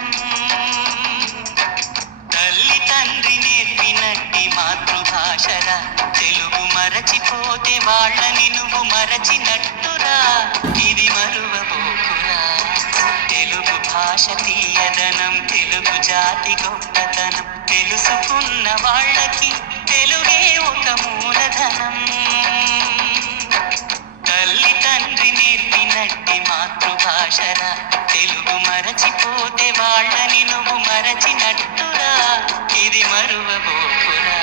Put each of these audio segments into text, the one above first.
మూలధనం. తల్లి తండ్రి నేర్పినట్టి మాతృభాషరా, తెలుగు మరచిపోతే వాళ్ళని నువ్వు మరచినట్టురా. ఇది మరువబోకురా. తెలుగు భాష తీయదనం, తెలుగు జాతి గొప్పతనం, తెలుసుకున్న వాళ్ళకి తెలుగే ఒక మూలధనం. తల్లి తండ్రి నేర్పినట్టి మాతృభాషరా, తెలుగు మరచిపోతే వాళ్ళని నువ్వు మరచినట్టురా. ఇది మరువబోకురా.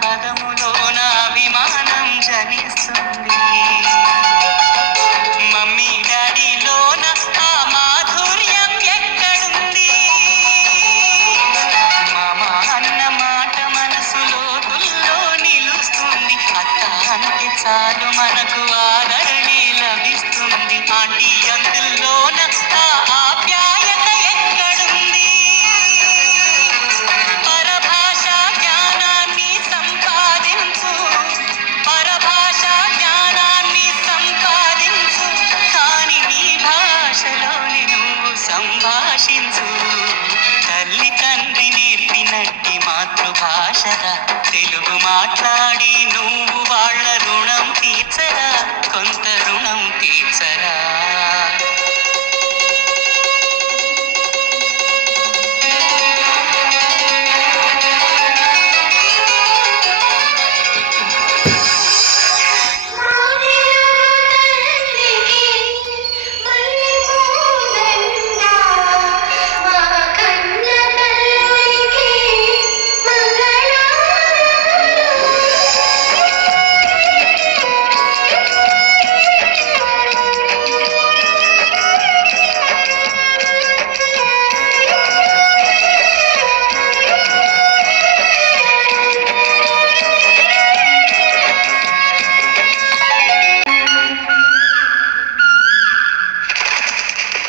పదములోన అభిమానం జనిస్తుంది. మమ్మీ డాడీలోన ఆ మాధుర్యం ఎక్కడుంది? మామ అన్న మాట మనసులో తుల్లో నిలుస్తుంది. అత్త అంటే చాలు మనకు ఆదరణే లభిస్తుంది. ఆంటీ అంకుల్లోన ఆ ఆప్యాయత ఎక్కడుంది? సంభాషించు. తల్లి తండ్రి నేర్పినట్టి మాతృభాషరా, తెలుగు మాట్లాడి నువ్వు వాళ్ళ రుణం తీర్చరా, కొంత రుణం తీర్చరా.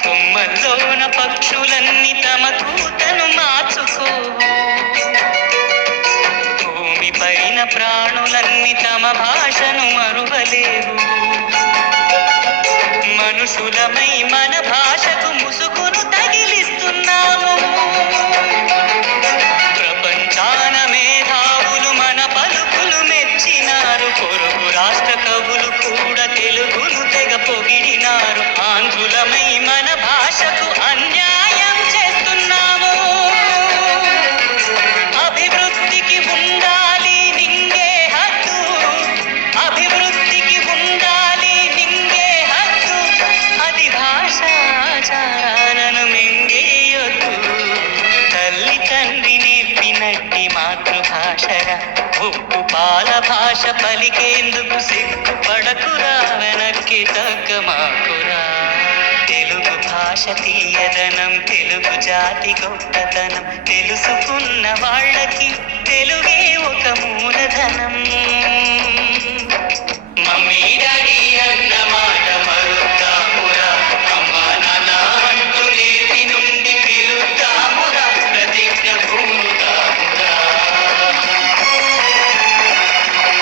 కొమ్మల్లోన పక్షులన్నీ తమ కూతను మార్చుకోవు. భూమి పైన ప్రాణులన్నీ తమ భాషను మరువలేవు. మనుషులమై మన భాషకు ముసుగును తగిలిస్తున్నాము. ప్రపంచాన మేధావులు మన పలుకులు మెచ్చినారు. పొరుగు రాష్ట్ర కవులు కూడా తెలుగును తెగ పొగిడినారు. ఆంధ్రులమై మన భాషకు అన్యాయం చేస్తున్నాము. అభివృద్ధికి ఉండాలి నింగే హద్దు, అభివృద్ధికి ఉండాలి నింగే హద్దు. అది భాషాచారాలను మింగేయొద్దు. తల్లి తండ్రి నేర్పినట్టి మాతృభాషరా, ఉప్పు పాల భాష పలికేందుకు సిగ్గుపడకురా, వెనక్కి తగ్గమాకురా. తెలుగు భాష తీయదనం, తెలుగు జాతి గొప్పతనం, తెలుసుకున్న వాళ్ళకి తెలుగే ఒక మూలధనం. Mummy daddy